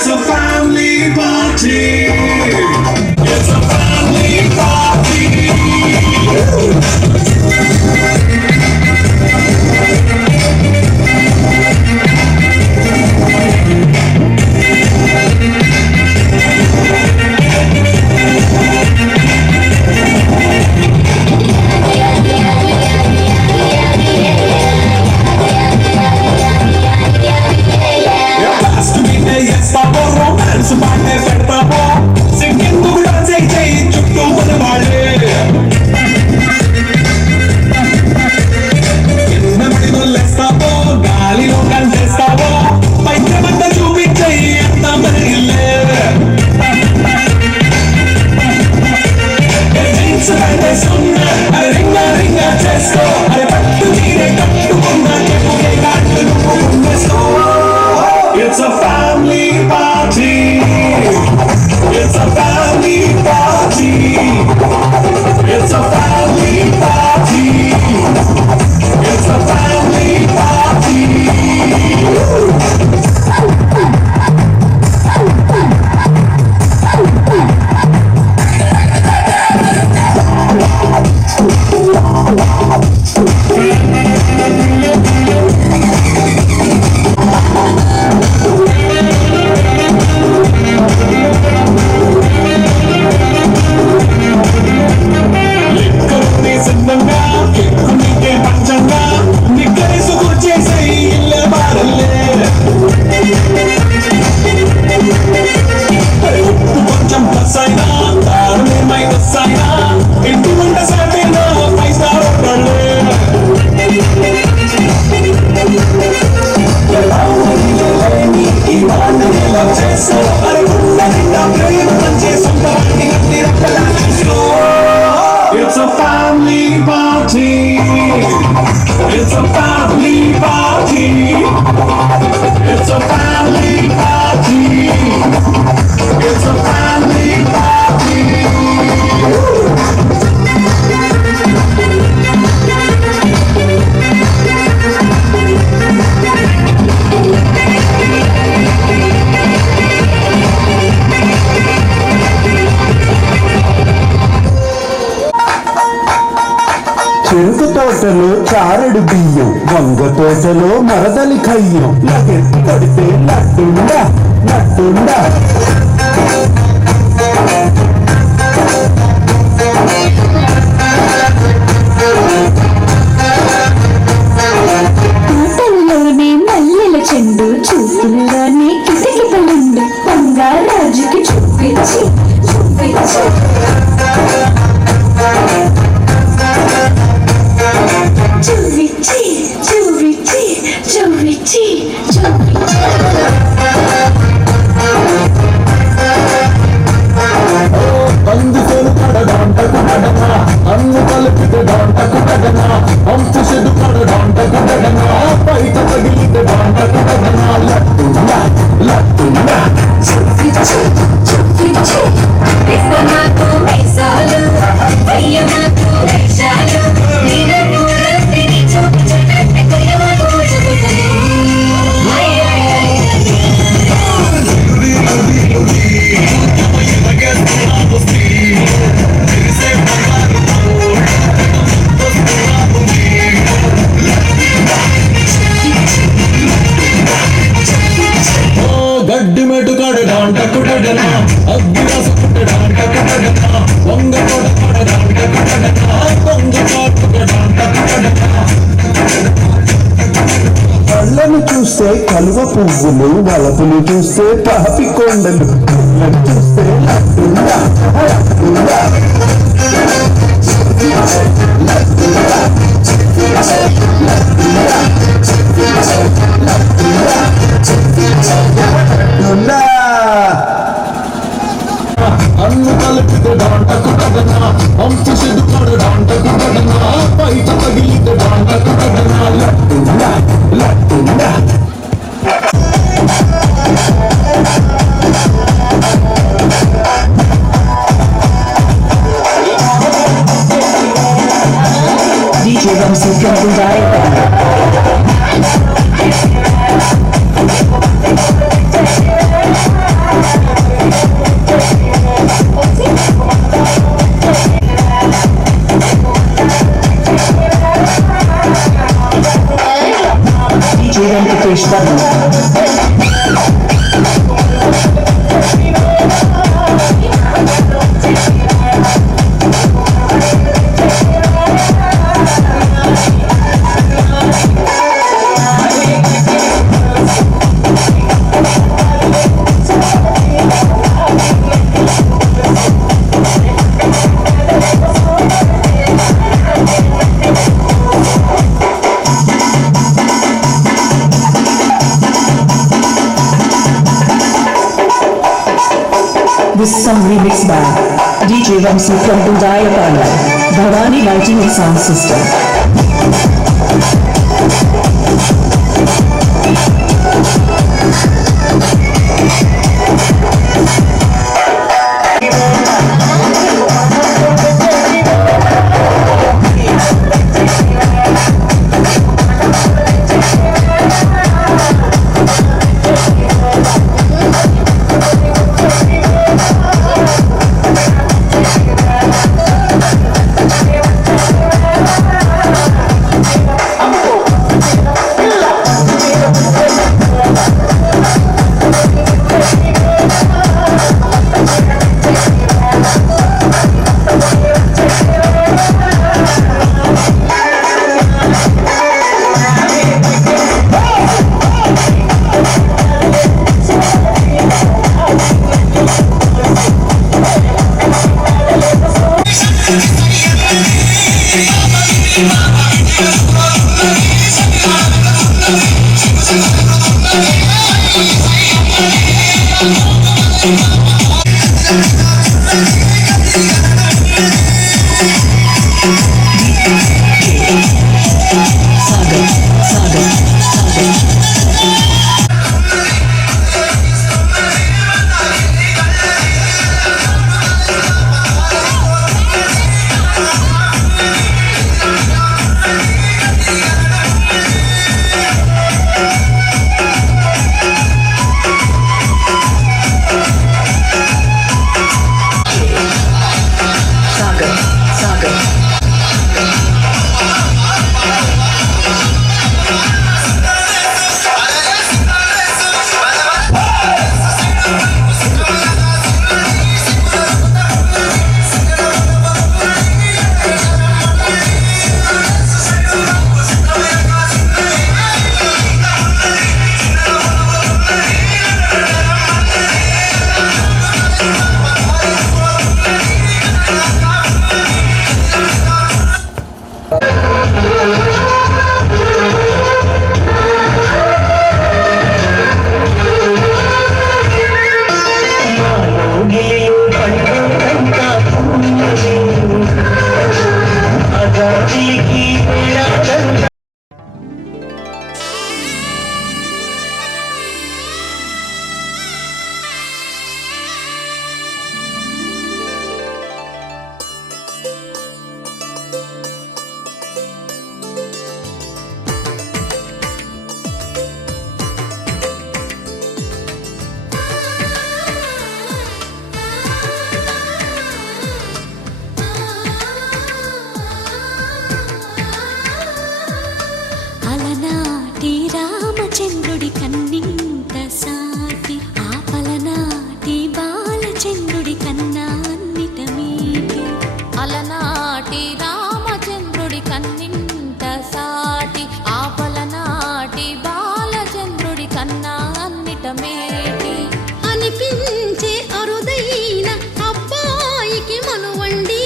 It's a family party. It's a family party. Romance బానే పెడతావో singing కూడా చేయి చుట్టూ మనవాళ్ళే ఎన్నమడి వల్లేస్తావో గాలిలో కంటేస్తావో పైకమంత చూపించేయి అంత మరిలే అరే రింగా రింగా చేస్తూ అరే పట్టు తీరే కట్టుకున్నా చెప్పుకే కాట్లు నువ్వు ఉండేస్తూ It's a family party. It's a family party. It's a family party. It's a family party. It's a family party. It's a family party. It's a family party. It's a family party. చెరుకు తోటలో చారడు బియ్యం వంగ తోటలో మరదలి కయ్యం లగెత్తి కొడితే లడ్డుండా లడ్డుండా ఆటల్లోనే మల్లెల చెండు చూపుల్లోనే కిటకిటలుండు బంగారాజుకి చూపించి చూపించి చూపించి చూపించి చూపించి అందుకొని పడడాంటకు పడనా అన్ను కలిపితే డాంటకు పడనా అంతు చెడు పడడాంటకు పడనా బయట తగిలితే డాంటకు పడనా లడ్డుండా లడ్డుండా చూపించి చూపించి నాకు వేసాలు నాకు వేషాలు నేను రత్తిని చూపించే కొయ్యమకు చూపుతాను గడ్డి మెటు కడడాంటకు పడనా అగ్గి రాసుకుంటే డాంటకు పడనా వంగ తోట పడడాంటకు పడనా వంగ కాటుకడాంటకు పడనా కళ్ళను చూస్తే కలువ పువ్వులు వలపులు చూస్తే పాపి కొండలు చూస్తే లడ్డుండా లడ్డుండా అన్ను కలిపితే డాంటకు పడనా అంతు చెడు పడడాంటకు పడనా బయట తగిలితే డాంటకు పడనా లడ్డుండా లడ్డుండా This song remixed by DJ Vamsi from Budayapala, Bhavani Lighting and Sound System. చంద్రుడి కన్నింత సాటి ఆపలనాటి బాలచంద్రుడి కన్నా అన్నిట మీటి అలనాటి రామచంద్రుడి కన్నింత సాటి ఆపలనాటి బాలచంద్రుడి కన్నా అన్నిట మేటి అనిపించే అరుదైన అబ్బాయికి మనువండి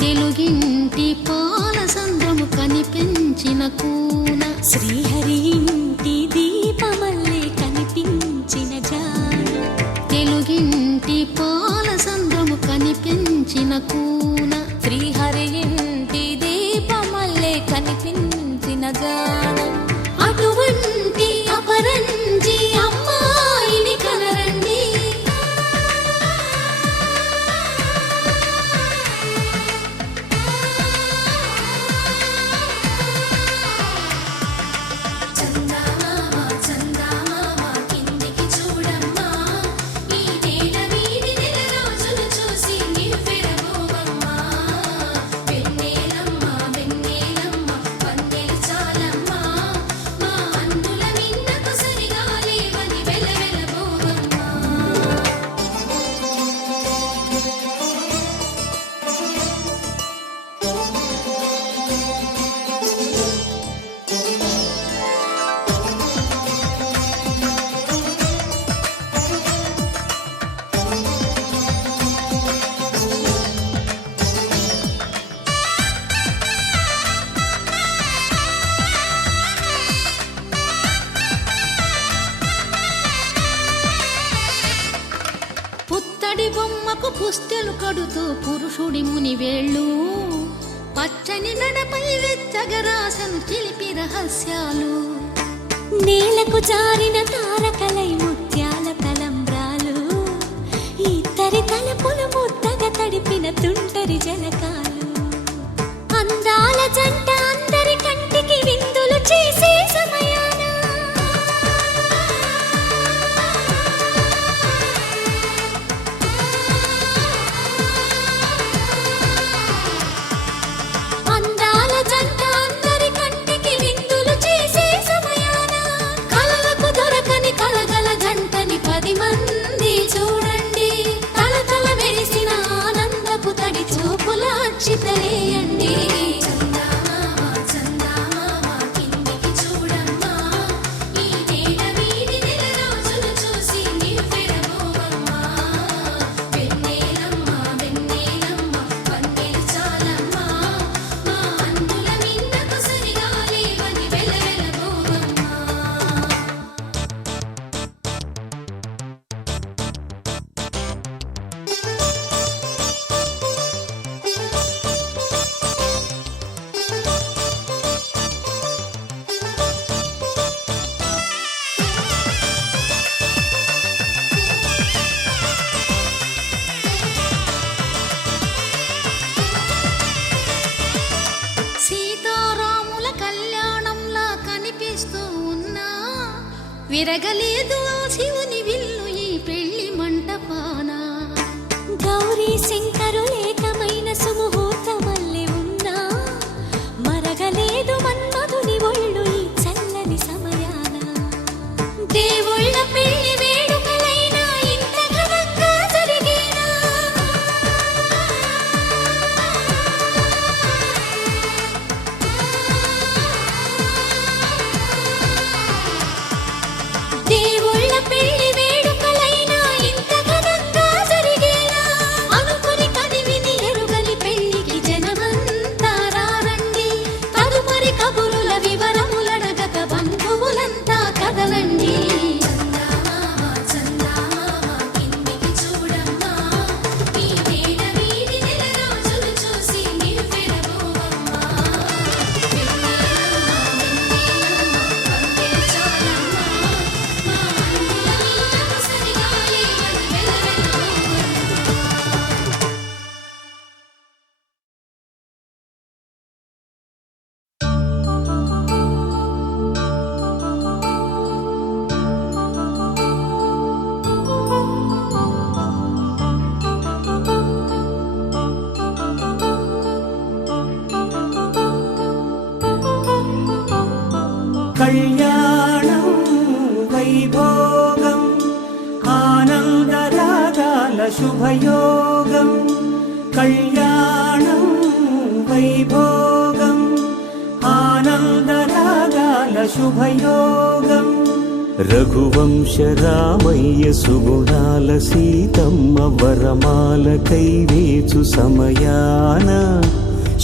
తెలుగింటి పాల సంద్రము కనిపించిన కూన శ్రీహరి ఇంటి దీపమల్లే కనిపించిన జాన తెలుగింటి పాల సంద్రము కనిపించిన కూన శ్రీహరి ఇంటి దీపమల్లే కనిపించిన జాన అటువంటి అపరంజి అమ్మాయిని కనరండి పెళ్ళి పుస్తెలు కడుతూ పురుషుడి ముని వేళ్ళు పచ్చని నడపై వెచ్చగరాసను చిలిపి రహస్యాలు నేలకు జారిన తారకలై ముత్యాల తలంబ్రాలు ఇద్దరి తలపులు ముద్దగా తడిపిన తుంటరి జలకాలు అందాల జంట అందరి కంటికి విందులు చేసే సమయాన అందాల జంట అందరి కంటికి విందులు చేసే సమయాన కలలకు దొరకని కలగల జంటని 10 మంది చూడండి తలతల మెరిసిన ఆనందపు తడి చూపుల అక్షితలేయండి సీతారాముల కళ్యాణంలా కనిపిస్తూ ఉన్నా విరగలేదు ఆ శివుని విల్లు ఈ పెళ్లి మంటపాన గౌరీ శంకరులేకమైన సుముహూర్తమల్లె ఉన్నా మరగలేదు మన్మధుని ఒళ్ళు ఈ చల్లని సమయాన దేవుళ్ళ పెళ్లి వేడుకలైనా ఇంత ఘనంగా జరిగేనా దేవుళ్ళ పెళ్లి వేడుకలైనా ఇంత ఘనంగా జరిగేనా అనుకుని కదివిని ఎరుగని పెళ్లికి జనమంతా రారండి తదుపరి కబురుల వివరములడగక బంధువులంతా కదలండి కళ్యాణం వైభోగం ఆనందరాగాల శుభయోగం కళ్యాణం వైభోగం ఆనందరాగాల శుభయోగం రఘువంశ రామయ్య సుగుణాల సీతమ్మ వరమాల కైవేచు సమయాన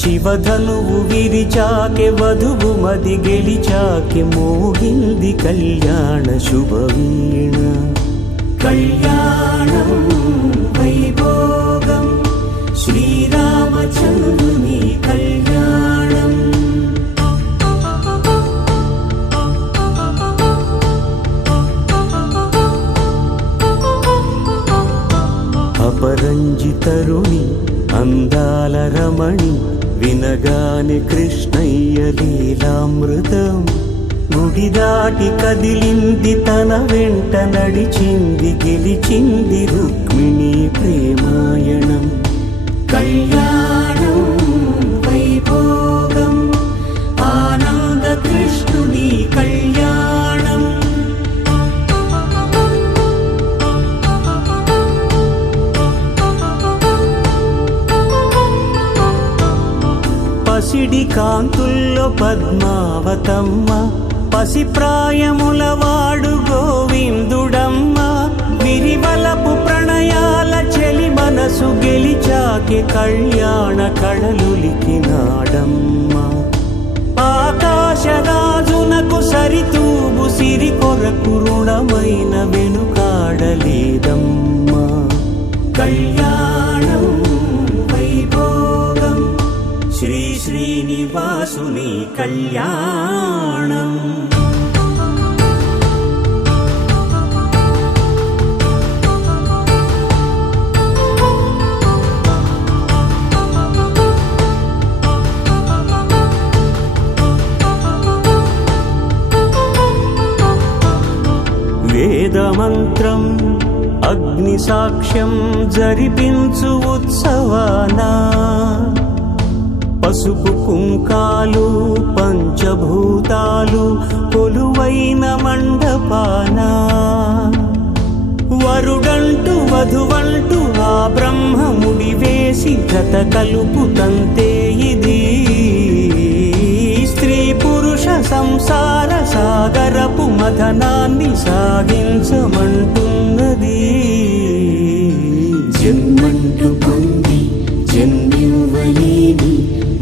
శివధనువు విరిచాకె వధువు మది గెలిచాకె మోగింది కళ్యాణ శుభవీణ కళ్యాణం వైభోగం శ్రీరామచంద్రుని కళ్యాణం అపరంజి తరుణి అందాల రమణి వినగాని కృష్ణయ్య లీలామృతం గుడి దాటి కదిలింది తన వెంట నడిచింది గెలిచింది రుక్మిణి ప్రేమాయణం కళ్యాణం వైభోగం ఆనంద కృష్ణుని కళ్యాణం పసిడి కాంతుల్లో పద్మావతమ్మ పసిప్రాయముల వాడు గోవిందుడమ్మ విరివలపు ప్రణయాల చెలి మనసు గెలిచాకే కళ్యాణ కళలులికినాడమ్మ ఆకాశరాజునకు సరితూగు సిరి కొరకు రుణమైన వెనుకాడలేదమ్మా కళ్యాణం వైభోగం శ్రీ శ్రీనివాసుని కళ్యాణం. వేదమంత్రం అగ్ని సాక్ష్యం జరిపించు ఉత్సవాన పసుపు కుంకాలు పంచభూతాలు కొలువైన మండపాన వరుడంటూ వధువంటూ ఆ బ్రహ్మముడి వేసి జత కలుపుతంతే ఇది స్త్రీ పురుష సంసార సాగరపు మథనాన్ని సాగించమంటున్నది. జన్మంటూ పొంది జన్మివ్వలేని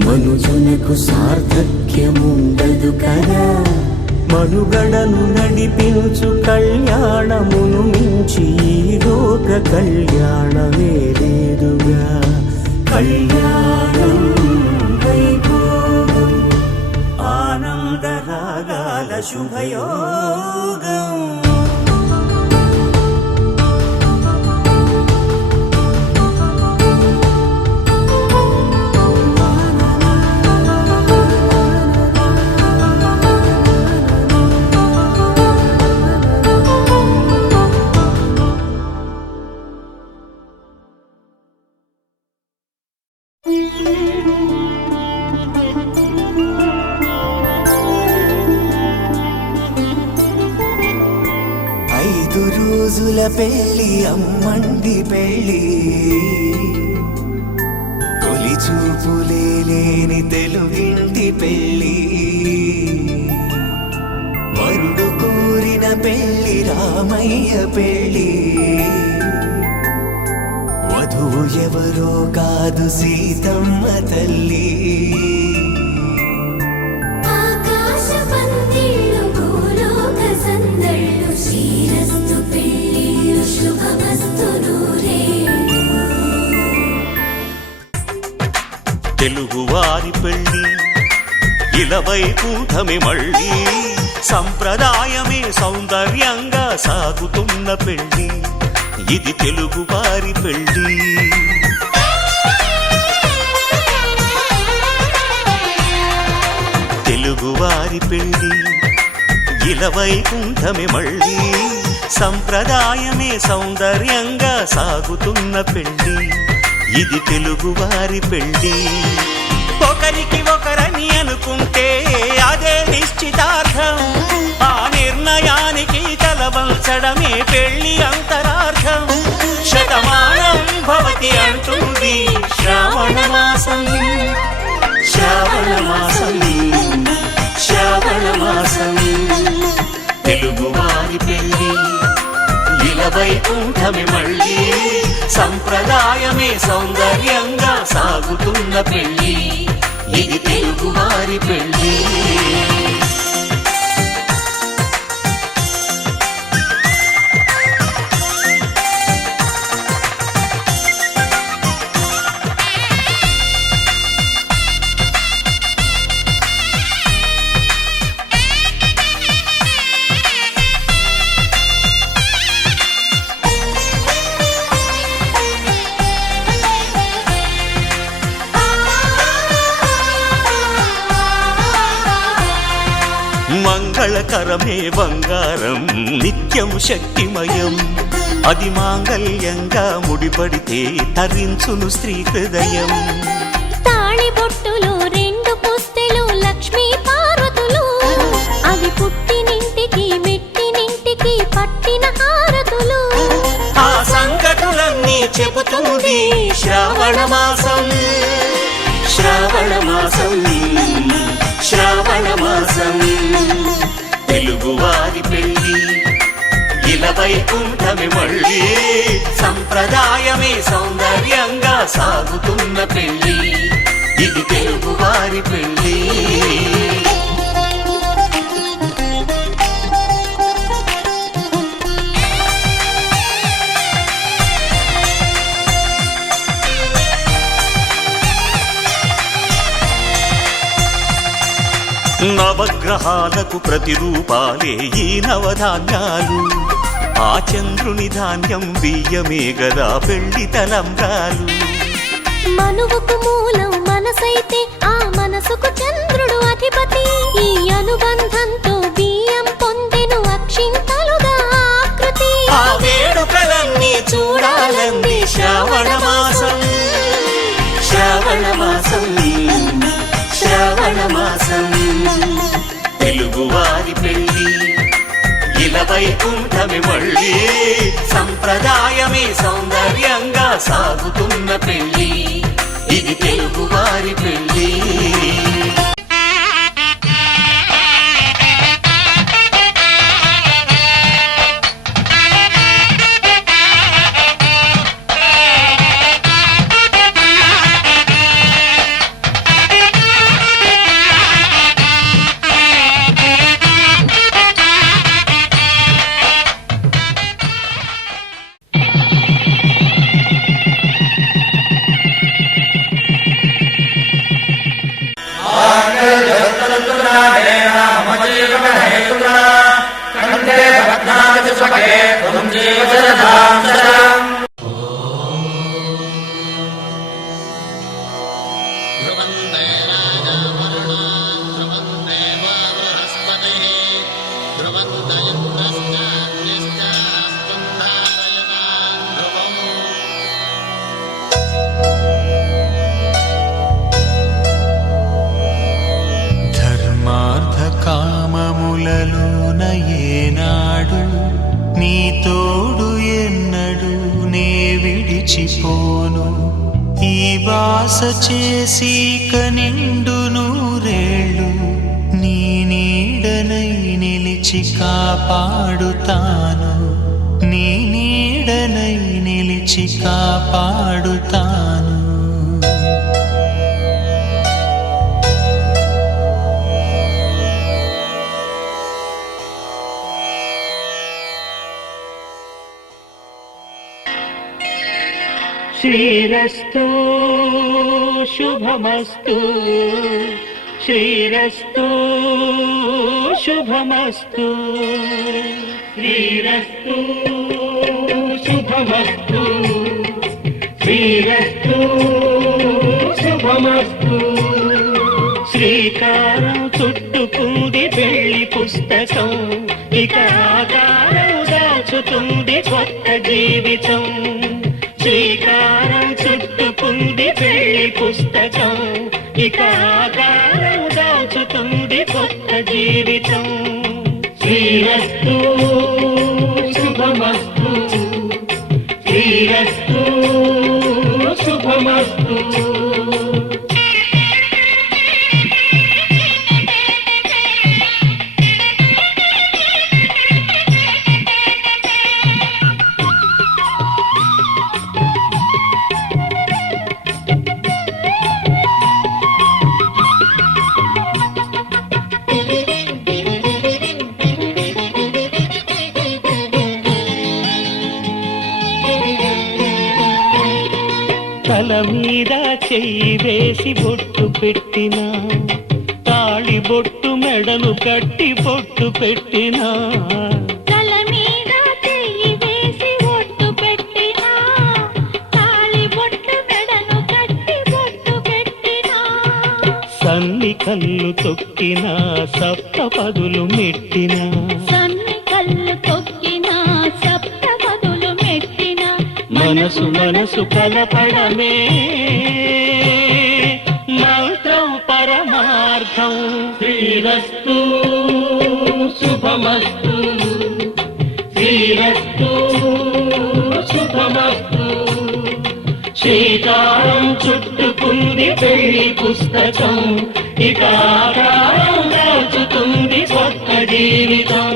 మనుజునకు సార్థక్యముండదు కదా. మనుగడను నడిపించు కళ్యాణమును మించి ఈ లోక కళ్యాణమే లేదుగా. కళ్యాణం వైభోగం ఆనందరాగాల శుభయోగం. రోజుల పెళ్ళి అమ్మండి పెళ్ళి తొలి చూపులే లేని తెలుగింటి పెళ్ళి వరుడు కోరిన పెళ్ళి రామయ్య పెళ్ళి వధువు ఎవరో కాదు సీతమ్మ తల్లి. తెలుగువారి పెళ్ళి ఇలవైకుంఠమే మళ్ళీ సంప్రదాయమే సౌందర్యంగా సాగుతున్న పెళ్ళి ఇది తెలుగువారి పెళ్ళి. తెలుగువారి పెళ్ళి ఇలవైకుంఠమే మళ్ళీ సంప్రదాయమే సౌందర్యంగా సాగుతున్న పెళ్ళి ఇది తెలుగువారి పెళ్ళి. ఒకరికి ఒకరని అనుకుంటే అదే నిశ్చితార్థం. ఆ నిర్ణయానికి తలవంచడమే పెళ్ళి అంతరార్థం. శతమానం భవతి అంటుంది శ్రావణ మాసం. శ్రావణ మాసం శ్రావణ మాసం తెలుగువారి పెళ్ళి ఇలవైకుంఠమే మళ్ళీ సంప్రదాయమే సౌందర్యంగా సాగుతున్న పెళ్ళి ఇది తెలుగువారి పెళ్ళి. మంగళకరమే బంగారం నిత్యం శక్తిమయం అది మాంగళ్యంగా ముడిపడితే తరించును స్త్రీ హృదయం. తాళి బొట్టులు రెండు పుస్తెలు లక్ష్మీ పార్వతులు అవి పుట్టినింటికి మెట్టినింటికి పట్టిన హారతులు. ఆ సంగతులన్నీ చెబుతుంది శ్రావణ మాసం. శ్రావణ మాసం శ్రావణ మాసం తెలుగువారి పెళ్ళి ఇలవైకుంఠమే మళ్ళీ సంప్రదాయమే సౌందర్యంగా సాగుతున్న పెళ్ళి ఇది తెలుగువారి పెళ్ళి. నవగ్రహాలకు ప్రతిరూపాలే ఈ నవధాన్యాలు. ఆ చంద్రుని ధాన్యం బియ్యమే గదా పెళ్లి తలంబ్రాలు. మనువుకు మూలం మనసైతే ఆ మనసుకు చంద్రుడు అధిపతి. ఈ అనుబంధంతో బియ్యం పొందెను అక్షింతలుగా ఆకృతి. ఆ వేడుకలన్నీ చూడాలంది శ్రావణ మాసం, శ్రావణ మాసం, శ్రావణ మాసం. తెలుగువారి పెళ్లి ఇలా వైకుంఠమే మళ్ళీ, సంప్రదాయమే సౌందర్యంగా సాగుతున్న పెళ్లి. ఇది తెలుగువారి పెళ్లి. కామములలోన ఏనాడు నీ తోడు ఎన్నడు నే విడిచిపోను. ఈ బాస చేసి కనిండు నూరేళ్ళు నీ నీడనై నిలిచి కాపాడుతాను. నీ నీడనై నిలిచి కాపాడుతాను. శ్రీరస్తు శుభమస్తు, శ్రీరస్తు శుభమస్తు, శ్రీరస్తు శుభమస్తు, శ్రీరస్తు శుభమస్తు. శ్రీకారం చుట్టుకుంది పెళ్లి పుస్తకం, ఇక ఆకారం దాచుతుంది కొత్త జీవితం. శ్రీకారం చుట్టుకుంది పెళ్లి పుస్తకం, ఇక ఆకారం దాచుతుంది కొత్త జీవితం. శ్రీరస్తు శుభమస్తు, శ్రీరస్తు శుభమస్తు. తల మీద చెయ్యి వేసి బొట్టు పెట్టినా, తాళి బొట్టు మెడలు కట్టి బొట్టు పెట్టినా. తల మీద చెయ్యి వేసి బొట్టు పెట్టినా, తాళి బొట్టు మెడలు కట్టి బొట్టు పెట్టినా. సన్ని కళ్ళు తొక్కినా, సప్త పదులు మెట్టినా. సన్ని కళ్ళు తొక్కినా, సప్త పదులు మెట్టినా. మనసు మనసు కలపడమే మంత్రం పరమార్థం. శ్రీరస్తు శుభమస్తు, శ్రీరస్తు శుభమస్తు. శ్రీకారం చుట్టుకుంది పెళ్లి పుస్తకం, ఇక ఆకారం దాచుతుంది కొత్త జీవితం.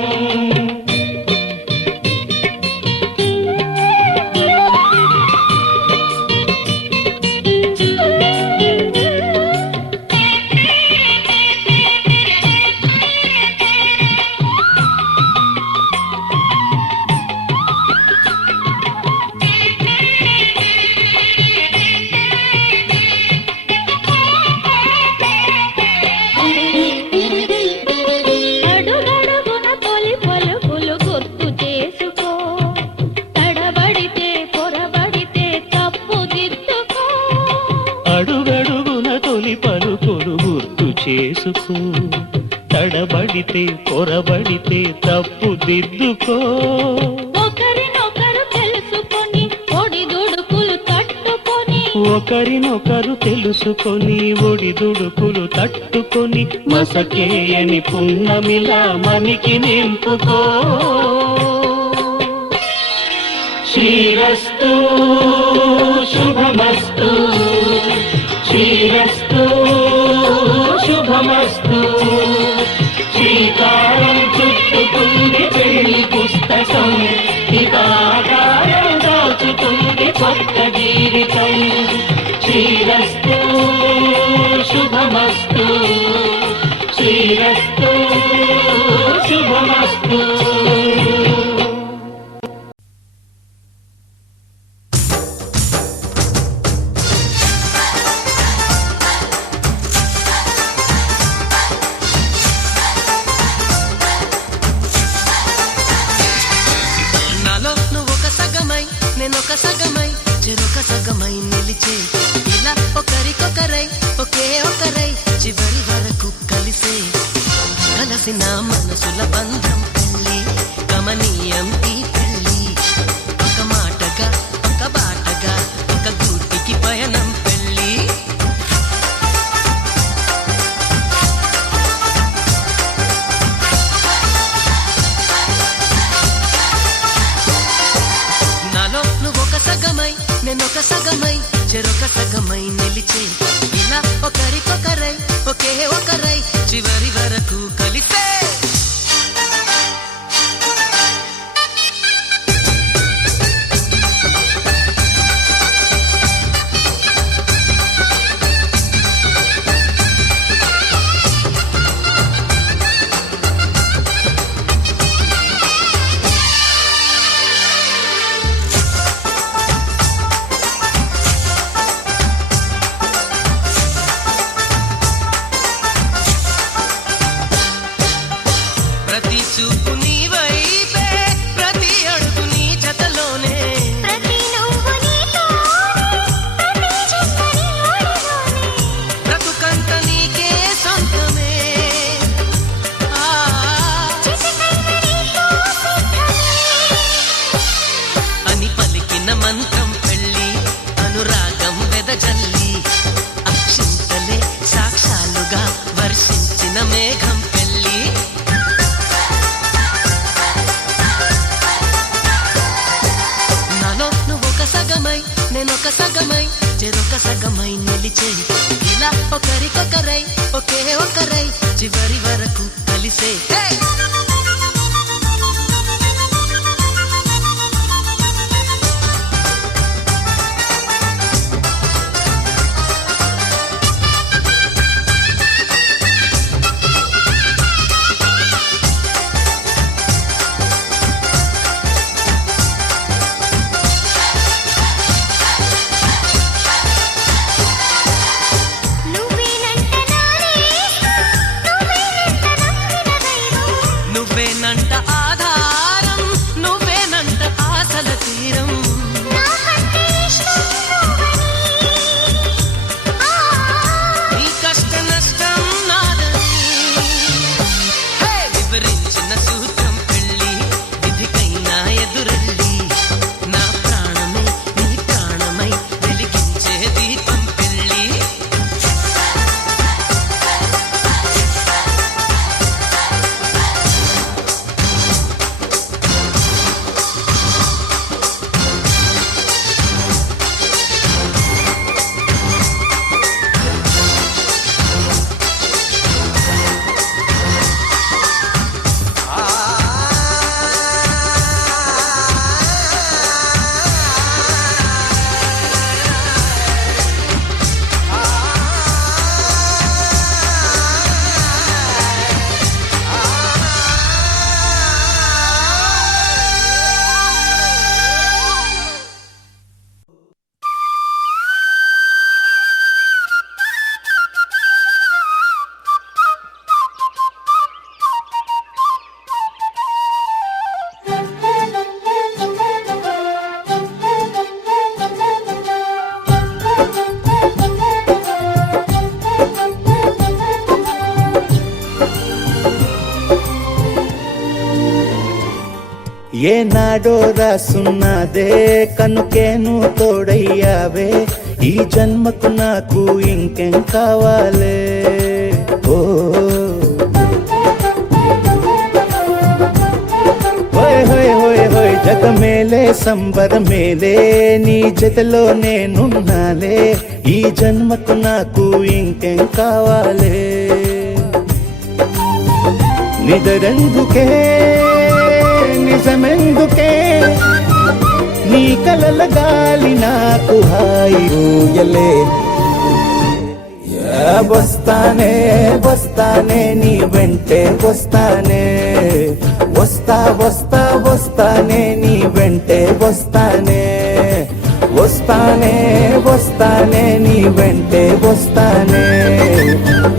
చేసుకో, తడబడితే పొరబడితే తప్పు దిద్దుకో. ఒకరినొకరు తెలుసుకొని ఒడిదుడుకులు తట్టుకొని, ఒకరినొకరు తెలుసుకొని ఒడిదుడుకులు తట్టుకొని, మసకేయని పున్నమిలా మనికి నింపుకో. శ్రీరస్తు శుభమస్తు, శ్రీరస్తు శుభమస్తు. శ్రీకారం చుట్టుకుంది పెళ్లి పుస్తకం, ఇక ఆకారం దాచుతుంది కొత్త జీవితం. శ్రీరస్తు శుభమస్తు, శ్రీరస్తు శుభమస్తు. నేనొక సగమై చెరొక సగమై నిలిచే, ఇలా ఒకరికొకరై ఒకే ఒకరై చివరి వరకు కలిసే, కలసిన మనసుల బంధం పెళ్ళి, గమనీయం ఈ పెళ్ళి. ఒక మాటగా ఒక బాటగా ఒక గూటికి పయనం పెళ్ళి. సగమై నేనొక సగమై చెరొక సగమై నిలిచే, ఇలా ఒకరికొకరై ఒకే ఒకరై చివరి వరకు కలిసే. మంత్రం పెళ్ళి, అనురాగం వెదజల్లి, అక్షింతలే సాక్షాలుగా వర్షించిన మేఘం పెళ్ళి. నాలో నువ్వొక సగమై నేనొక సగమై చెరొక సగమై నిలిచే, ఇలా ఒకరికొకరై ఒకే ఒకరై చివరి వరకు కలిసే. నువ్వేనంట నానే, నువ్వేనంట నమ్మిన దైవం. ఏనాడో రాసున్నదే కనుకే నువ్వు తోడయ్యావే ఈ జన్మకు నాకు ఇంకేం కావాలే ఓ హోయ్ హోయ్ హోయ్ హోయ్ జగ మేలే సంబర మేలే నీ జతలో నేనున్నాలే ఈ జన్మకు నాకు ఇంకేం కావాలే నిదరెందుకే నిజమెందుకే నీ కలల గాలి నాకు హాయి ఊయలే వస్తానే వస్తానే నీ వెంటే వస్తానే వస్తా వస్తా వస్తానే నీ వెంటే వస్తానే వస్తానే వస్తానే నీ వెంటే వస్తానే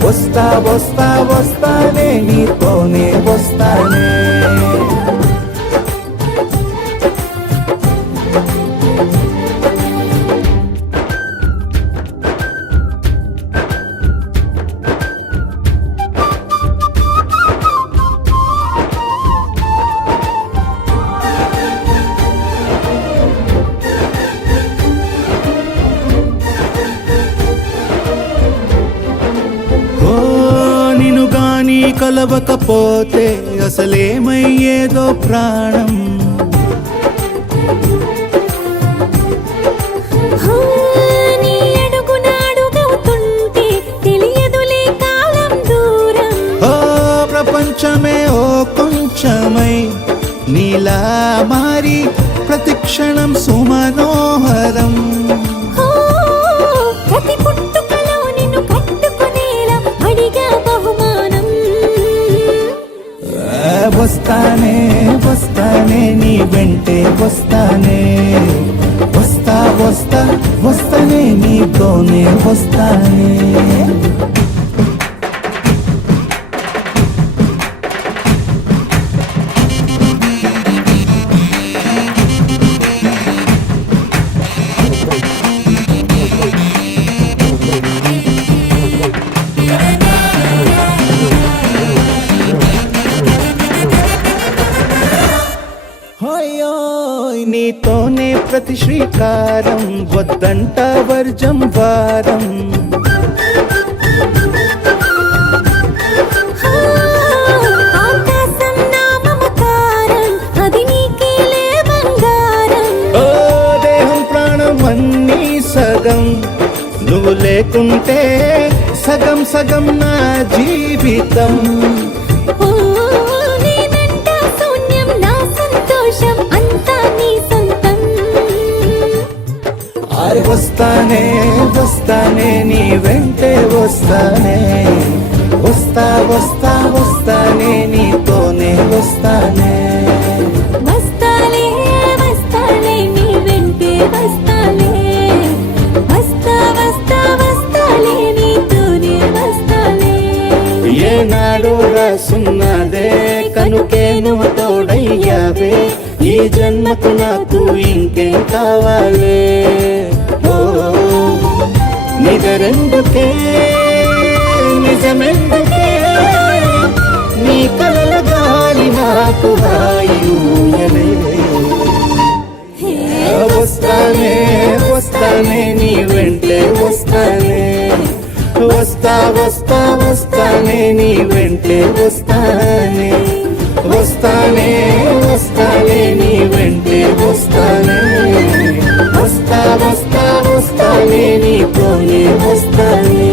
వస్తా వస్తా వస్తానే నీతోనే వస్తానే కలవకపోతే అసలేమయ్యేదో ప్రాణం నీ అడుగునాడుగవుతుంటే తెలియదులే కాలం దూరం ఓ ప్రపంచమే ఓ కొంచెమై నీలా మారి ప్రతిక్షణం సుమనోహరం ప్రతి పుట్టుకలో నిన్ను కట్టుకునేలా అడిగా బహుమానం వస్తానే వస్తానే నీ వెంటే వస్తానే వస్తా వస్తా వస్తానే నీతోనే వస్తానే నీతోనే ప్రతి శ్రీకారం వద్దంట వర్జం వారం ఆకాశం నా మమకారం అది నీకేలే బంగారం ఓ దేహం ప్రాణం అన్నీ సగం నువ్వు లేకుంటే సగం సగం నా జీవితం వస్తానే వస్తానే నీ వెంటే వస్తానే వస్తా వస్తా వస్తానే నీతోనే వస్తానే వస్తాలే వస్తాలే నీ వెంటే వస్తాలే వస్తా వస్తా వస్తాలే నీతోనే వస్తాలే ఏనాడు రాసున్నదే కనుకే నువ్వు తోడయ్యావే ఈ జన్మకు నాకు ఇంకేం కావాలే నిజరెందుకే నిజమెందుకే నీ కలల గాలి నాకు హాయిలే వస్తానే వస్తానే నీ వెంటే వస్తానే వస్తా వస్తా వస్తానే నీ వెంటే వస్తానే వస్తానే వస్తానే నీ వెంటే వస్తానే వస్తా వస్తా వస్తానే నీతోనే వస్తానే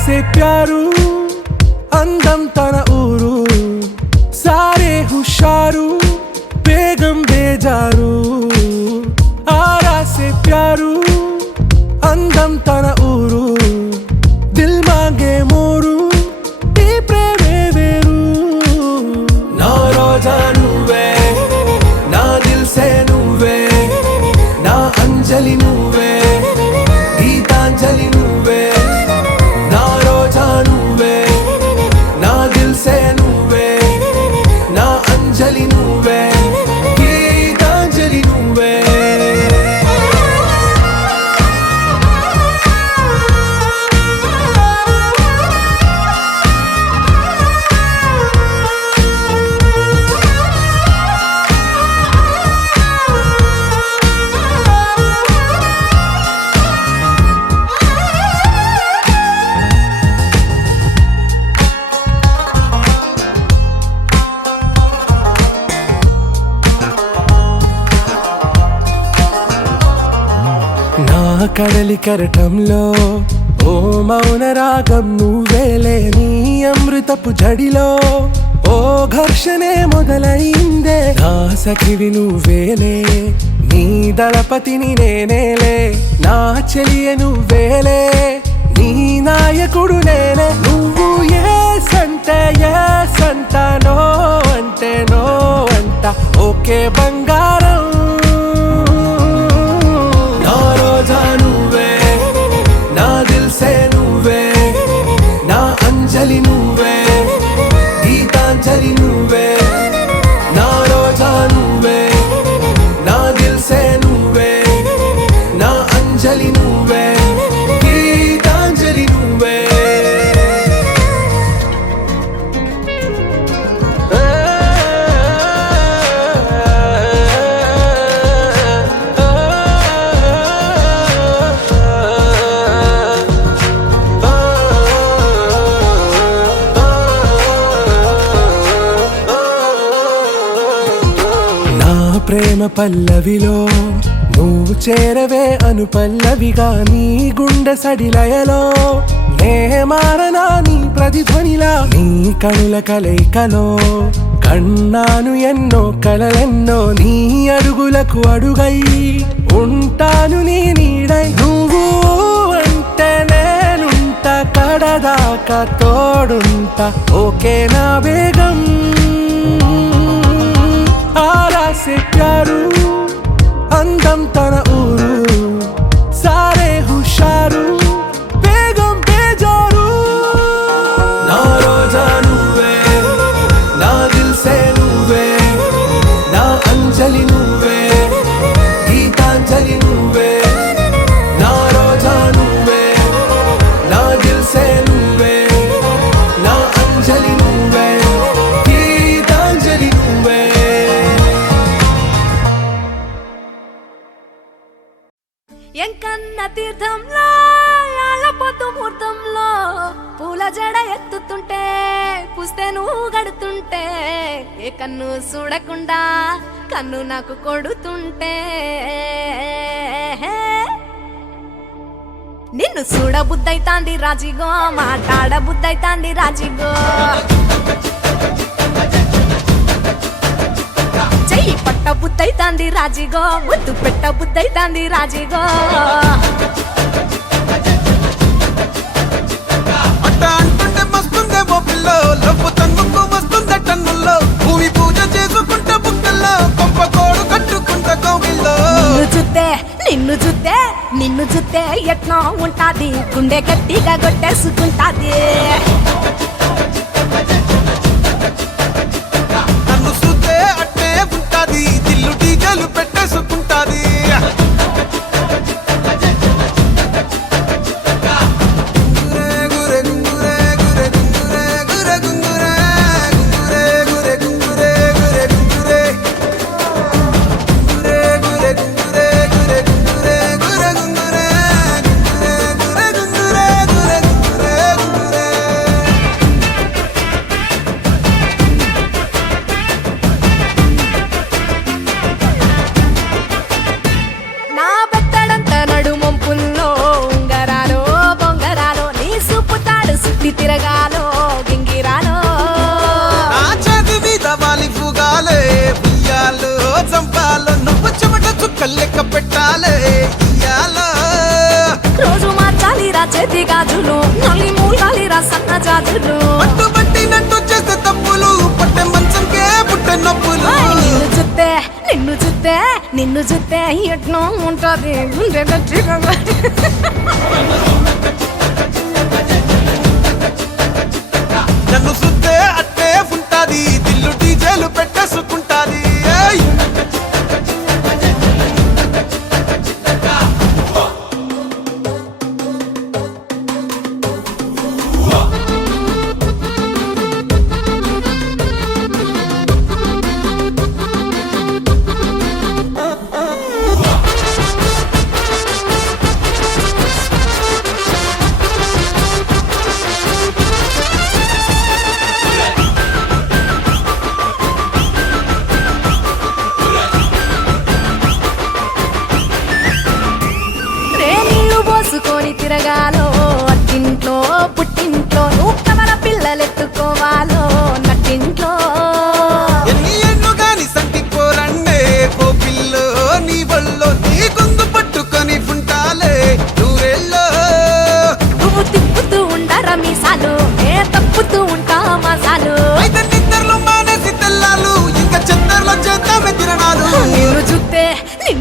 से प्यारू అందం తన ఊరు సారే హుషారు బేగం బేజారు ఆరా సే ప్యారు అందం తన ఊరు నువ్వే గీతాంజలి నువ్వే కడలి కరటంలో ఓ మౌన రాగం నువ్వేలే నీ అమృతపు జడిలో ఓ ఘర్షణే మొదలైందే నా సఖివి నువ్వేలే నీ దళపతిని నేనేలే నా చెలియ నువ్వేలే నీ నాయకుడు నేనే నువ్వు ఏ సంట నో అంటే నో అంట ఓకే బంగారం నువ్వే నా దిల్సే నువ్వే నా అంజలి నువ్వే గీతాంజలి నువ్వే నా రోజా నువ్వే నా దిల్సే నువ్వే నా అంజలి నువ్వే గీతాంజలి నువ్వే ప్రేమ పల్లవిలో నువ్వు చేరవే అను పల్లవిగా నీ గుండె సడిలయలో నే మారనా నీ ప్రతిధ్వనిలా నీ కనుల కలయికలో కన్నాను ఎన్నో కలలెన్నో నీ అడుగులకు అడుగై ఉంటాను నీ నీడై నువ్వు అంటే నేనుంట కడదాకా తోడుంటా ఓకే నా బేగం आरा से प्यारू अंदम तन ऊरू सारे हुशारू बेगम बेजारू ना रोजा నువ్వే నా దిల్ సే నువ్వే నా అంజలి నువ్వే గీతాంజలి నువ్వే నా రోజా నువ్వే నా దిల్ సే నువ్వే నా అంజలి నువ్వే గీతాంజలి నువ్వే ఎంకన్న తీర్థంలో పొద్దు ముహూర్తంలో పూల జడ ఎత్తుతుంటే పుస్తే నువ్వు గడుతుంటే ఏ కన్ను చూడకుండా కన్ను నాకు కొడుతుంటే నిన్ను చూడ బుద్ధైతాంది రాజిగో మాట్లాడ బుద్ధైతాంది రాజిగో చెయ్యి పట్ట బుద్ధైతాంది రాజిగో ముద్దు పెట్ట బుద్ధైతాంది రాజిగో అట్ట అంటుంటే మస్తుందేమో పిల్లో లవ్వు తన్నుకు వస్తుందే టన్నుల్లో భూమి పూజ చేసుకుంటే బుక్కల్లో పంప కోడు కట్టుకుంటే కోగిల్లో నిన్ను చూస్తే ఎట్లా ఉంటాది గుండె గట్టిగా కొట్టేసుకుంటాది నన్ను చూస్తే అట్టే ఉంటాది దిల్లు టీగలు పెట్టేసుకుంటాది తిరగాలో గింగిరాలో నా చేతి మీద వాలి పుగాలే బియ్యాలు చంపాలో నువ్వు చెమట చుక్కలు లెక్క పెట్టాలే ఇయ్యాలో రోజు మార్చాలిరా చేతి గాజులు నల్లి మూలాలిరా సన్న జాజులు పట్టుబట్టినట్టు చేస్తే తప్పులు పట్టే మంచంకే పుట్టే నొప్పులు నిన్ను చూస్తే ఎట్నో ఉంటది గుండె గట్టిగా నన్ను చూస్తే అట్టే ఉంటాది దిల్లు డీజేలు పెట్టేసుకుంటాది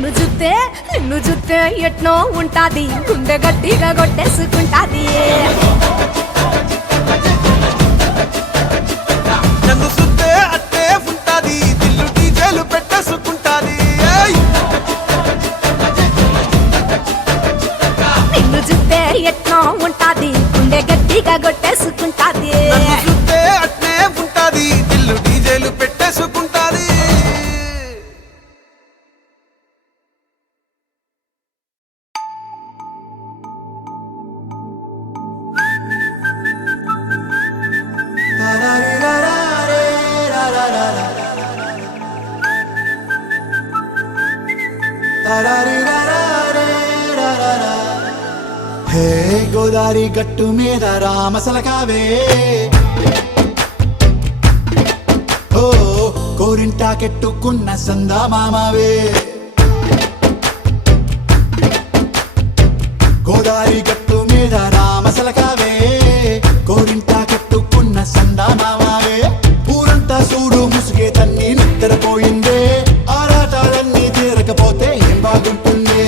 నిన్ను చూస్తే ఎట్నో ఉంటాది, గుండె గట్టిగా కొట్టేసుకుంటాది. నన్ను చూస్తే అట్టే ఉంటాది, దిల్లు డీజేలు పెట్టేసుకుంటాది. నిన్ను చూస్తే ఎట్నో ఉంటాది, గుండె గట్టిగా కొట్టేసుకుంటాది. నన్ను చూస్తే అట్టే ఉంటాది, దిల్లు డీజేలు పెట్టేసుకుంటాది. హే గోదారి గట్టు మీద రామసలకావే, ఓ కోరింటా కెట్టుకున్న సందా మామావే. గోదారి గట్టు మీద రామసలకావే, కోరింటా కెట్టుకున్న సందా మామావే. ఊరంతా చూడు ముసుగే తన్ని నిద్రపోయిందే, ఆరాటాలన్నీ తీరకపోతే ఏం బాగుంటుంది.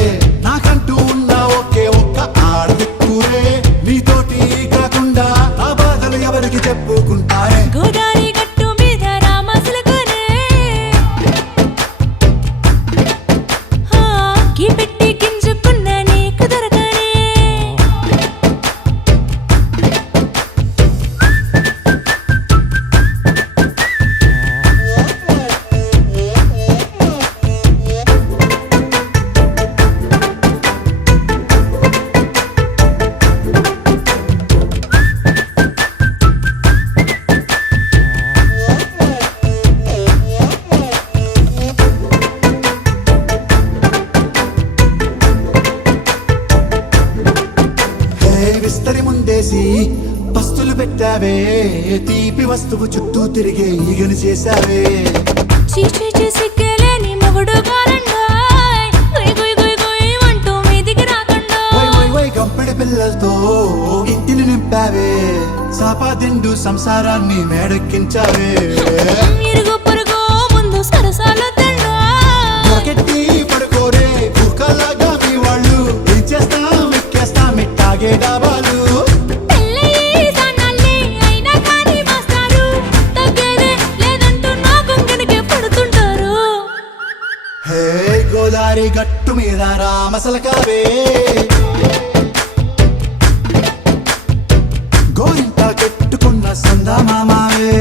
నాకంటూ ఉన్న ఒకే ఒక్క ఆడదిక్కురే, నీతోటి కాకుండా ఆ బాధలు ఎవరికి చెప్పుకుంటారే. గోదారి గట్టు మీద రామసలకనే, పెట్టి గింజుకున్న నీకు దొరకనే. విస్తరి ముందేసి పస్తులు పెట్టావే, తీపి వస్తువు చుట్టూ తిరిగే ఈగను చేశావే. చీచీ సిగ్గలేని మొగుడు గారండాయ్, గుయ్ గుయ్ గుయ్ గుయ్ అంటూ మీదికి రాకుండా. వై గంపెడి పిల్లలతో ఇంటిని నింపావే, సాపాదిండు సంసారాన్ని మేడెక్కించావే. ఇరుగు పొరుగు ముందు సరసాల తండా, రాకెట్టి పడుకోరే కుక్కలాగా మీ వాళ్ళు, ఏం చేస్తాం ఎక్కేస్తాం మిట్టాగే డాబాలు. పెళ్ళయి సన్నాళ్ళే అయినా కానీ మాస్తారు, తగ్గేదే లేదంటూ నా కొంగనికే పడుతుంటారు. హే గోదారి గట్టు మీద రామసలకావే, గోరింట కెట్టుకున్న సందా మామావే.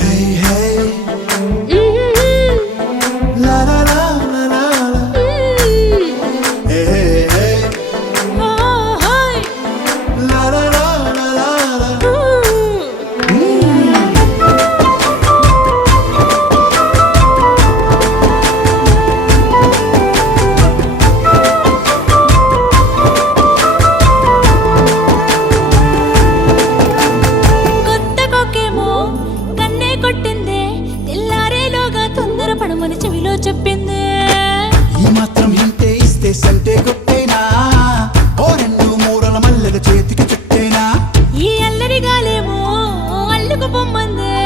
Hey, hey, la la la la la la. Hey, hey, hey, la la la la la la. కొత్త కొక్కేమో కన్నే కొట్టిందే, తెల్లారేలోగా తొందర పడమని చెవిలో చెప్పిందే. ఈ మాత్రం ఇంతే ఇస్తే సంటే కొట్టేనా, ఓ రెండు మూరల మల్లెల చేతికి చుట్టేనా. ఈ అల్లరి గాలేమో అల్లుకు పొమ్మందే,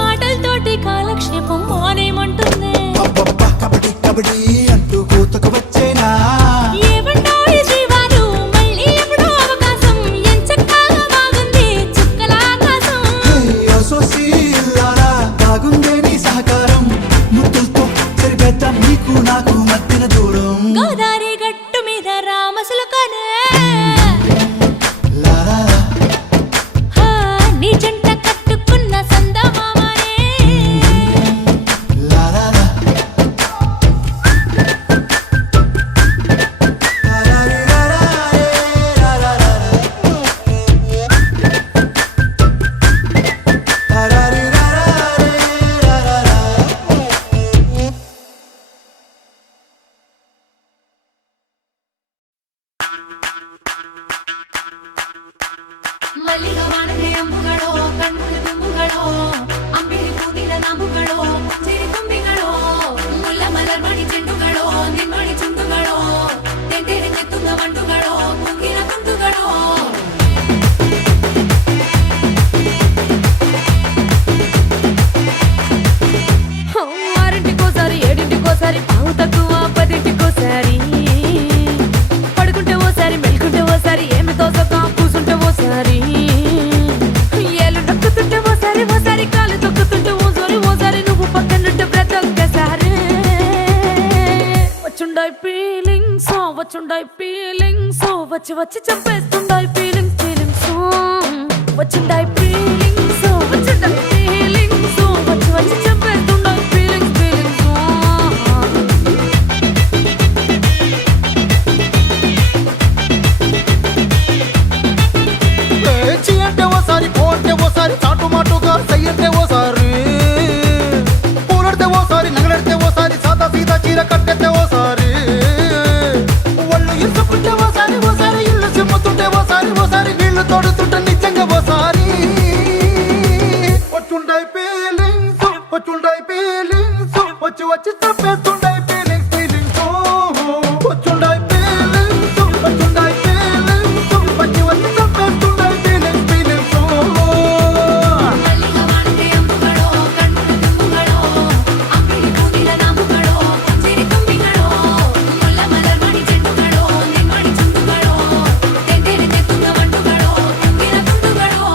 మాటలతోటి కాలక్షేపం మానేమంటుందే. అబ్బబ్బా కబడ్డీ కబడ్డీ అంటూ కూతకు వచ్చేనా. ఏమంటాయి శ్రీవారు మళ్ళీ ఎప్పుడో అవకాశం, ఎంచక్కా బాగుంది చుక్కల ఆకాశం. సోసి ఇల్లారా బాగుందే నీ సహకారం, ముద్దులతో సరిపెద్దాం నీకు నాకు మధ్యన దూరం. గోదారి గట్టు మీద రామసలకనే, లా లా లా. నీ జంట కట్టుకున్న సందమామనే. La la la. La la la la la la la la. La la la la la la la. ಮಲ್ಲಿಗ ವಾಣದೆ ಅಂಬುಗಳೋ, ಕಣ್ಮುಡಿ ತುಂಬುಗಳೋ, ಅಂಬಿಳಿ ಹೂವಿನ ನಾಂಬುಗಳೋ, ಸಿರಿ ತುಂಬಿಗಳೋ, ಮುಲ್ಲ ಮಲರ್ ಮಣಿ ಚೆಂಡುಗಳೋ, ನಿಮ್ಮಣಿ ಚುಂಡುಗಳೋ, ತೆಂಟೆರೆ ಕೆತ್ತುಂಗ ಬಂಡುಗಳೋ, ಮುಗಿನ ತುಂಡುಗಳೋ. వచ్చుండాయి ఫీలింగ్స్ వచ్చి వచ్చి చంపేస్తుండాయి ఫీలింగ్స్ ఫీలింగ్స్ వచ్చుండాయి ఫీలింగ్స్ వచ్చుండాయి ఫీలింగ్స్ వచ్చి వచ్చి చంపేస్తుండాయి ఫీలింగ్స్ ఫీలింగ్స్ చీ అంటే ఓసారి పో అంటే ఓసారి చాటు మాటుగా సై అంటే ఓసారి పూలడితే ఓసారి నగలడితే ఓసారి సాదా సీదా చీర కట్టెత్తే ఓసారి ఒళ్ళు ఇసుకుంటే ఓసారి ఓసారి ఇల్లు చిమ్ముతుంటే ఓసారి ఓసారి నీళ్లు తోడుతుంటే నిజంగా ఓసారి వచ్చుండాయి ఫీలింగ్స్ వచ్చి వచ్చి చంపేస్తుండాయి ఫీలింగ్స్ ఫీలింగ్స్ వచ్చుండాయి ఫీలింగ్స్ వచ్చుండాయి ఫీలింగ్స్ వచ్చి వచ్చి చంపేస్తుండాయి ఫీలింగ్స్ ఫీలింగ్స్ మల్లిగా వాడితే అంబుగడో కన్నుడు తుంబుగడో అంబిలి పూనిల నాముగడో చిరి తుంబిగడో ముల్ల మలర్మణి చెండుగడో నిమ్మడి చుండుగడో తెంటేరి తెత్తుంగ వండుగడో తుంగిన తుండుగడో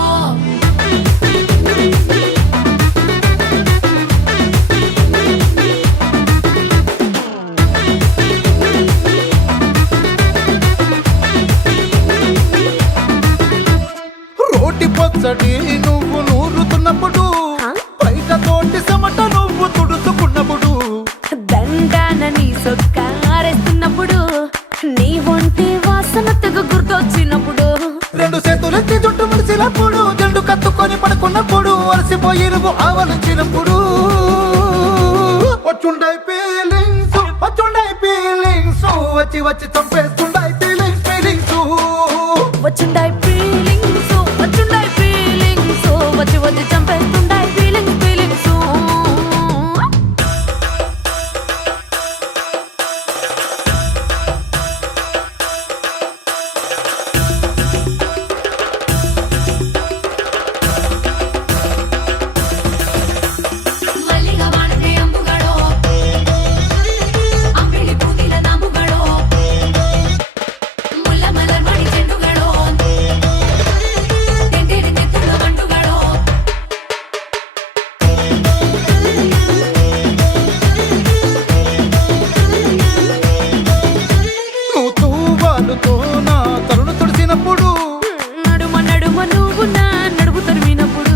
రోటి పచ్చడి నువ్వు నూరుతున్నప్పుడు బయట తోటి సమట నువ్వు తుడుచుకున్నప్పుడు దండాన నీ సొక్కారేస్తున్నప్పుడు నీ ఒంటి వాసన తెగ గుర్తొచ్చినప్పుడు రెండు చేతులెత్తి జుట్టు ముడిసినప్పుడు జండు కత్తుకొని పడుకున్నప్పుడు అలసిపోయి నువ్వు ఆవలించినప్పుడు వచ్చుండాయి ఫీలింగ్స్ వచ్చి వచ్చి చంపేస్తుండాయి ఫీలింగ్స్ ఫీలింగ్స్ వచ్చుండాయి ఫీలింగ్స్ వచ్చుండాయి ఫీలింగ్స్ వచ్చి వచ్చి చంపేస్తుండాయి ఫీలింగ్స్ ఫీలింగ్స్ మల్లిగా వాడితే అంబుగడో అంబిలి పూనిల నాముగడో ముల్ల మలర్మణి చెండుగడో తెంటేరి తెత్తుంగ వండుగడో నువ్వు తూవాలుతో నా తరుణ తుడిసినప్పుడు నడుమ నడుమ నువ్వు నా నడుము తరిమినప్పుడు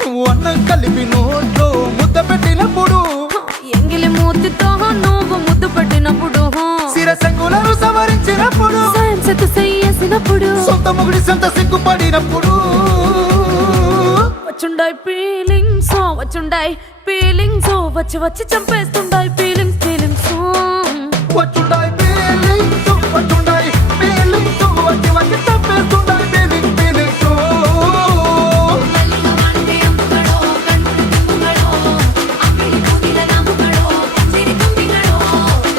నువ్వు అన్నం కలిపి నోట్లో ముద్ద పెట్టినప్పుడు ఎంగిలి మూతితో నువ్వు ముద్దు పట్టినప్పుడు శిరసంగులను సవరించినప్పుడు సైన్సెత్ చెయ్యేసినప్పుడు సొంత ముగుడి సొంత సిగ్గుపడినప్పుడు వచ్చుండాయి ఫీలింగ్స్ వచ్చుండాయి ఫీలింగ్స్ వచ్చి వచ్చి చంపేస్తుండాయి ఫీలింగ్స్ ఫీలింగ్స్ వచ్చుండాయి ఫీలింగ్స్ వచ్చుండాయి ఫీలింగ్స్ వచ్చి వచ్చి తప్పేస్తుండాయి ఫీలింగ్స్ ఫీలింగ్స్ మల్లిగా వాడితే అంబుగడో కన్నుడు తుంబుగడో అంబిలి పూనిల నాముగడో చిరి తుంబిగడో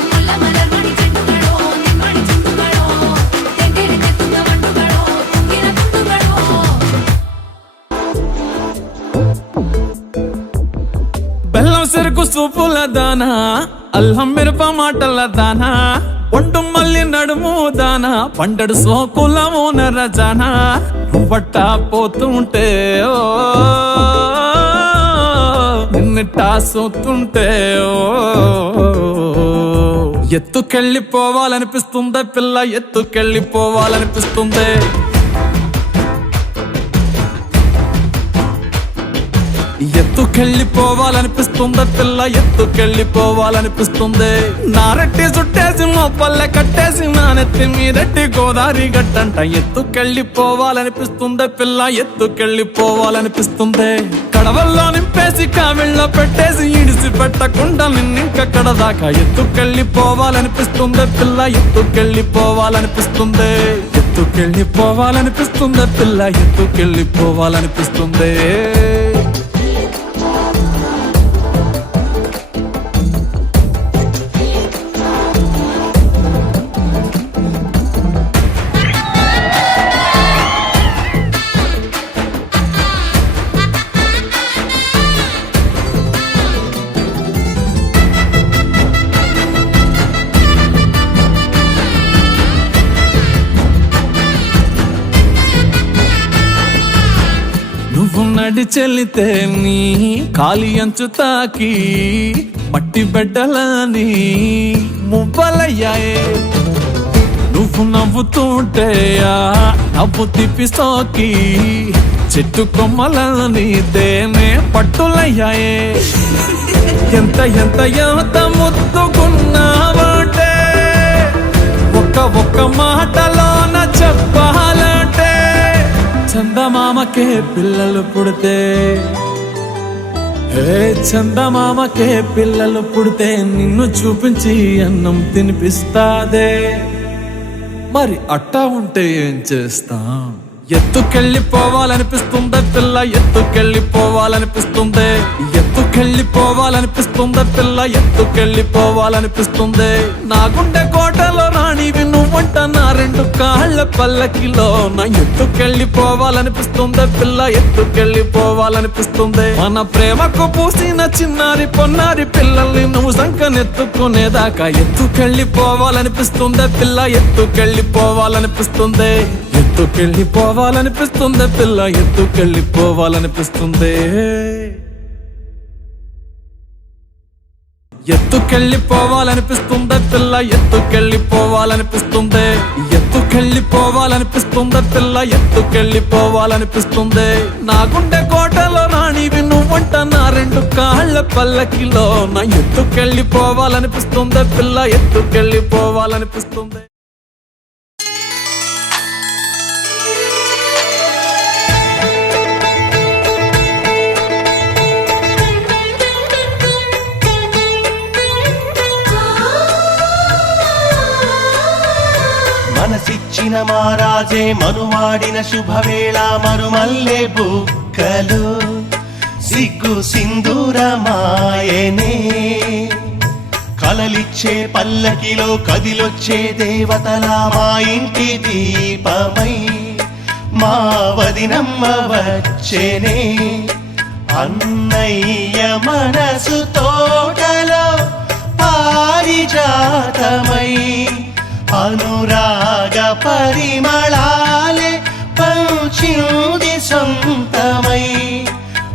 ముల్ల మలర్మణి చెండుగడో నిమ్మడి చుండుగడో తెంటేరి తెత్తుంగ వండుగడో తుంగిన తుండుగడో బెల్లం చెరుకు సూపుల దానా అల్లం మిరప మాటల దానా ఒంటు మల్లి నడుము దానా పంటడు సోకులము నరజానా నువ్వట్ట పోతుంటే ఓ నిన్నట్టా సోతుంటే ఓ ఎత్తుకెళ్ళిపోవాలనిపిస్తుందే పిల్ల ఎత్తుకెళ్ళిపోవాలనిపిస్తుందే ఎత్తుకెళ్ళిపోవాలనిపిస్తుందే పిల్ల ఎత్తుకెళ్ళిపోవాలనిపిస్తుంది నారెట్టి చుట్టేసి మొప్పల్లె కట్టేసి నా నెత్తి మీదట్టి గోదావరి గట్టంట ఎత్తుకెళ్ళిపోవాలనిపిస్తుందే పిల్ల ఎత్తుకెళ్ళిపోవాలనిపిస్తుంది కడవల్లో నింపేసి కావిళ్ళలో పెట్టేసి ఇడిసి పెట్టకుండా నిన్నింకక్కడ దాకా ఎత్తుకెళ్ళిపోవాలనిపిస్తుందే పిల్ల ఎత్తుకెళ్ళిపోవాలనిపిస్తుంది ఎత్తుకెళ్ళిపోవాలనిపిస్తుందే పిల్ల ఎత్తుకెళ్ళిపోవాలనిపిస్తుంది నువ్వు నడి చెల్లితే నీ కాలి అంచు తాకి మట్టి బిడ్డలని మువ్వలయ్యాయే నువ్వు నవ్వుతుంటే ఆ నవ్వు తిప్పి సోకి చెట్టు కొమ్మలని తేనే పట్టులయ్యాయే ఎంత ఎంత ఎంత ముద్దుకున్నావంటే ఒక్క మాటలోన చెప్పాలంటే చందమామకే పిల్లలు పుడితే చందమామకే పిల్లలు పుడితే నిన్ను చూపించి అన్నం తినిపిస్తాదే మరి అట్టా ఉంటే ఏం చేస్తాం ఎత్తుకెళ్ళిపోవాలనిపిస్తుందే పిల్ల ఎత్తుకెళ్ళిపోవాలనిపిస్తుందే ఎత్తుకెళ్ళిపోవాలనిపిస్తుందే పిల్ల ఎత్తుకెళ్ళిపోవాలనిపిస్తుందే నా గుండె కోటలో రాణివి నువ్వంట నా రెండు కాళ్ళ పల్లకిలో నా ఎత్తుకెళ్ళిపోవాలనిపిస్తుందే పిల్ల ఎత్తుకెళ్ళిపోవాలనిపిస్తుంది మన ప్రేమకు పూసిన చిన్నారి పొన్నారి పిల్లల్ని నువ్వు సంకనెత్తుకునేదాకా ఎత్తుకెళ్ళిపోవాలనిపిస్తుందే పిల్ల ఎత్తుకెళ్ళిపోవాలనిపిస్తుంది ఎత్తుకెళ్ళిపోవాలనిపిస్తుంది పిల్ల ఎత్తుకెళ్ళిపోవాలనిపిస్తుంది ఎత్తుకెళ్ళిపోవాలనిపిస్తుంది పిల్ల ఎత్తుకెళ్ళిపోవాలనిపిస్తుంది ఎత్తుకెళ్ళిపోవాలనిపిస్తుంది పిల్ల ఎత్తుకెళ్ళిపోవాలనిపిస్తుంది నా గుండె కోటలో రాణివి నువ్వంట నా రెండు కాళ్ళ పల్లకిలో నా ఎత్తుకెళ్ళిపోవాలనిపిస్తుంది పిల్ల ఎత్తుకెళ్ళిపోవాలనిపిస్తుంది మనసిచ్చిన మారాజే మనువాడిన శుభవేళ మరుమల్లె బుక్కలు సిగ్గు సింధూరమాయనే కలలిచ్చే పల్లకిలో కదిలొచ్చే దేవతల మా ఇంటి దీపమై మా వదినమ్మ వచ్చేనే అన్నయ్య మనసు తోటలో పారిజాతమై అనురాగ పరిమళాలే పంచింది సొంతమై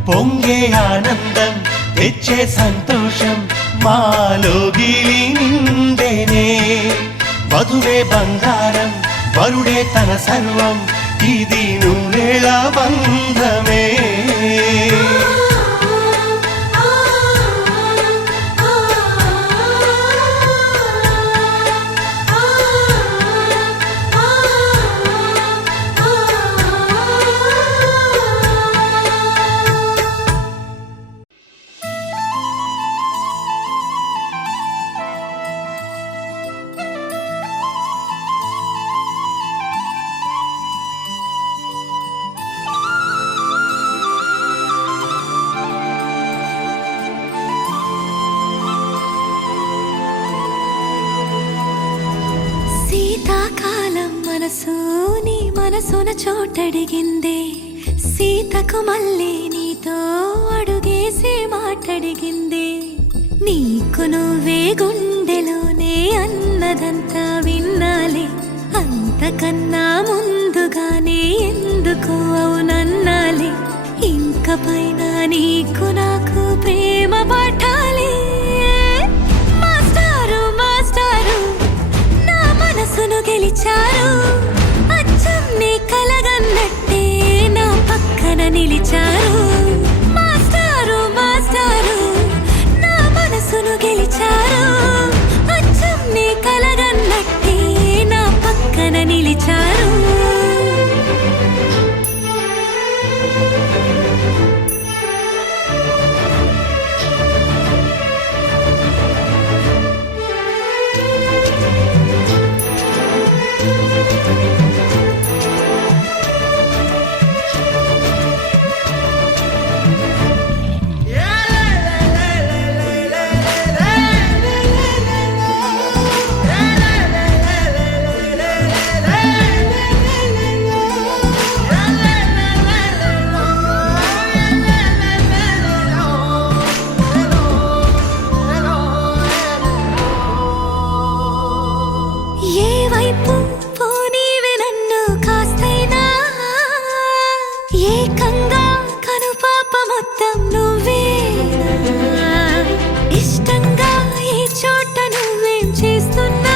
పొంగే ఆనందం తెచ్చే సంతోషం మాలోగిలి నిండేనే వధువే బంగారం వరుడే తన సర్వం ఇది నూరేళ బంధమే నీ మనసున చోటడిగిందే సీతకు మళ్ళీ నీతో అడుగేసి మాటడిగిందే నీకు నువ్వే గుండెలోనే అన్నదంతా విన్నాలే అంతకన్నా ముందుగానే ఎందుకు అవునన్నాలే ఇంక పైన నీకు నాకు ప్రేమ పాఠాలే మాస్టారు మాస్టారు నా మనసును గెలిచారు అచ్చం నీ కలగన్నట్టే నా పక్కన నిలిచారు మాస్టారు మాస్టారు నా మనసును గెలిచారు అచ్చం నీ కలగన్నట్టే నా పక్కన నిలిచారు చోట నువ్వేం చేస్తున్నా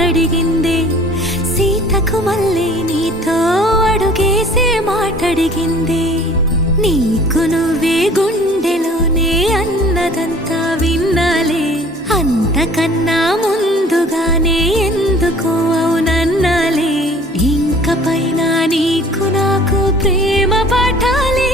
మాటడిగిందే సీతకు మళ్ళీ నీతో అడుగేసే మాటడిగిందే నీకు నువ్వే గుండెలోనే అన్నదంతా విన్నాలే అంతకన్నా ముందుగానే ఎందుకు అవునన్నాలే ఇంక పైన నీకు నాకు ప్రేమ పాఠాలే